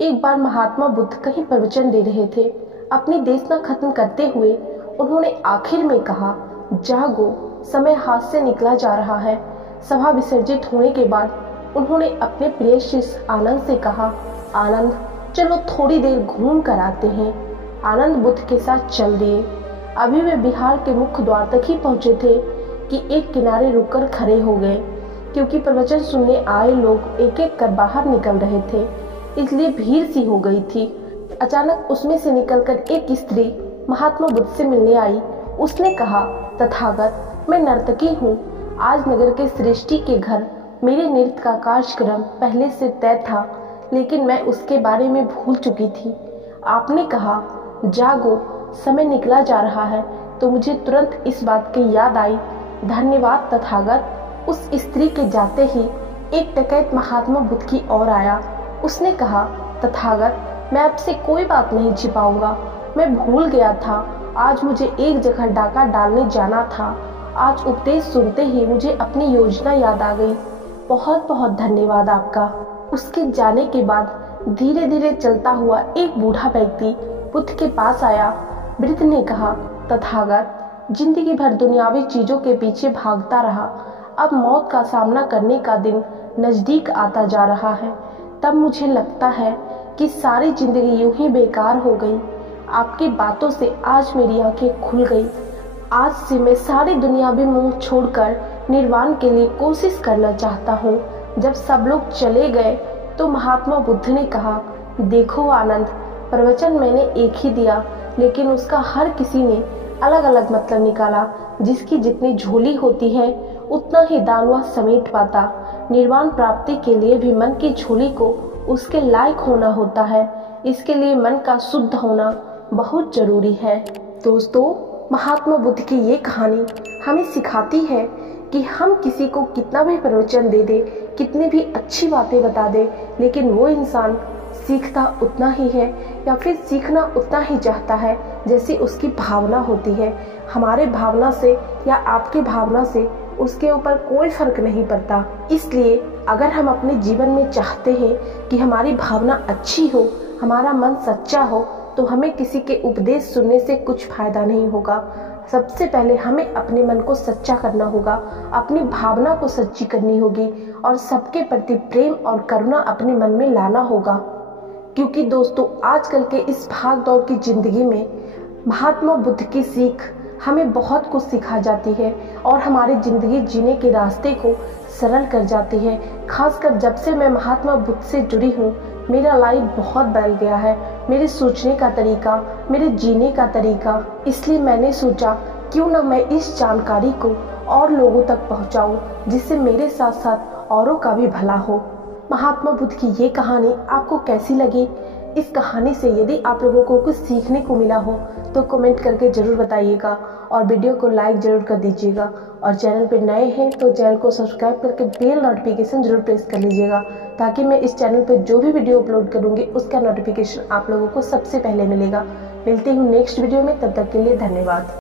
एक बार महात्मा बुद्ध कहीं प्रवचन दे रहे थे। अपनी देशना खत्म करते हुए उन्होंने आखिर में कहा, जागो, समय हाथ से निकला जा रहा है। सभा विसर्जित होने के बाद उन्होंने अपने प्रिय शिष्य आनंद से कहा, आनंद, चलो थोड़ी देर घूम कर आते हैं। आनंद बुद्ध के साथ चल दिए। अभी वे बिहार के मुख्य द्वार तक ही पहुंचे थे कि एक किनारे रुककर खड़े हो गए, क्योंकि प्रवचन सुनने आए लोग एक एक कर बाहर निकल रहे थे, इसलिए भीड़ सी हो गई थी। अचानक उसमें से निकलकर एक स्त्री महात्मा बुद्ध से मिलने आई। उसने कहा, तथागत, मैं नर्तकी हूँ। आज नगर के श्रेष्ठी के घर मेरे नृत्य का कार्यक्रम पहले से तय था, लेकिन मैं उसके बारे में भूल चुकी थी। आपने कहा, जागो, समय निकला जा रहा है, तो मुझे तुरंत इस बात की याद आई। धन्यवाद तथागत। उस स्त्री के जाते ही एक डकैत महात्मा बुद्ध की ओर आया। उसने कहा, तथागत, मैं आपसे कोई बात नहीं छिपाऊंगा। मैं भूल गया था, आज मुझे एक जगह डाका डालने जाना था। आज उपदेश सुनते ही मुझे अपनी योजना याद आ गई। बहुत बहुत धन्यवाद आपका। उसके जाने के बाद धीरे धीरे चलता हुआ एक बूढ़ा व्यक्ति बुद्ध के पास आया। वृद्ध ने कहा, तथागत, जिंदगी भर दुनियावी चीजों के पीछे भागता रहा, अब मौत का सामना करने का दिन नजदीक आता जा रहा है। तब मुझे लगता है कि सारी जिंदगी यूं ही बेकार हो गई। आपकी बातों से आज मेरी आंखें खुल गई। आज से मैं सारी दुनियावी मोह छोड़कर निर्वाण के लिए कोशिश करना चाहता हूँ। जब सब लोग चले गए तो महात्मा बुद्ध ने कहा, देखो आनंद, प्रवचन मैंने एक ही दिया, लेकिन उसका हर किसी ने अलग अलग मतलब निकाला। जिसकी जितनी झोली होती है उतना ही दान वह समेट पाता। निर्वाण प्राप्ति के लिए भी मन की झोली को उसके लायक होना होता है। इसके लिए मन का शुद्ध होना बहुत जरूरी है। दोस्तों, महात्मा बुद्ध की ये कहानी हमें सिखाती है कि हम किसी को कितना भी प्रवचन दे दे, कितनी भी अच्छी बातें बता दे, लेकिन वो इंसान सीखता उतना ही है या फिर सीखना उतना ही चाहता है जैसी उसकी भावना होती है। हमारे भावना से या आपके भावना से उसके ऊपर कोई फर्क नहीं पड़ता। इसलिए अगर हम अपने जीवन में चाहते हैं कि हमारी भावना अच्छी हो, हमारा मन सच्चा हो, तो हमें किसी के उपदेश सुनने से कुछ फायदा नहीं होगा। सबसे पहले हमें अपने मन को सच्चा करना होगा, अपनी भावना को सच्ची करनी होगी और सबके प्रति प्रेम और करुणा अपने मन में लाना होगा। क्योंकि दोस्तों, आजकल के इस भाग दौड़ की जिंदगी में महात्मा बुद्ध की सीख हमें बहुत कुछ सिखा जाती है और हमारी जिंदगी जीने के रास्ते को सरल कर जाती है। खासकर जब से मैं महात्मा बुद्ध से जुड़ी हूँ, मेरा लाइफ बहुत बदल गया है, मेरे सोचने का तरीका, मेरे जीने का तरीका। इसलिए मैंने सोचा क्यों ना मैं इस जानकारी को और लोगों तक पहुँचाऊँ, जिससे मेरे साथ साथ औरों का भी भला हो। महात्मा बुद्ध की ये कहानी आपको कैसी लगी? इस कहानी से यदि आप लोगों को कुछ सीखने को मिला हो तो कमेंट करके ज़रूर बताइएगा और वीडियो को लाइक ज़रूर कर दीजिएगा। और चैनल पर नए हैं तो चैनल को सब्सक्राइब करके बेल नोटिफिकेशन जरूर प्रेस कर लीजिएगा, ताकि मैं इस चैनल पर जो भी वीडियो अपलोड करूँगी उसका नोटिफिकेशन आप लोगों को सबसे पहले मिलेगा। मिलती हूँ नेक्स्ट वीडियो में, तब तक के लिए धन्यवाद।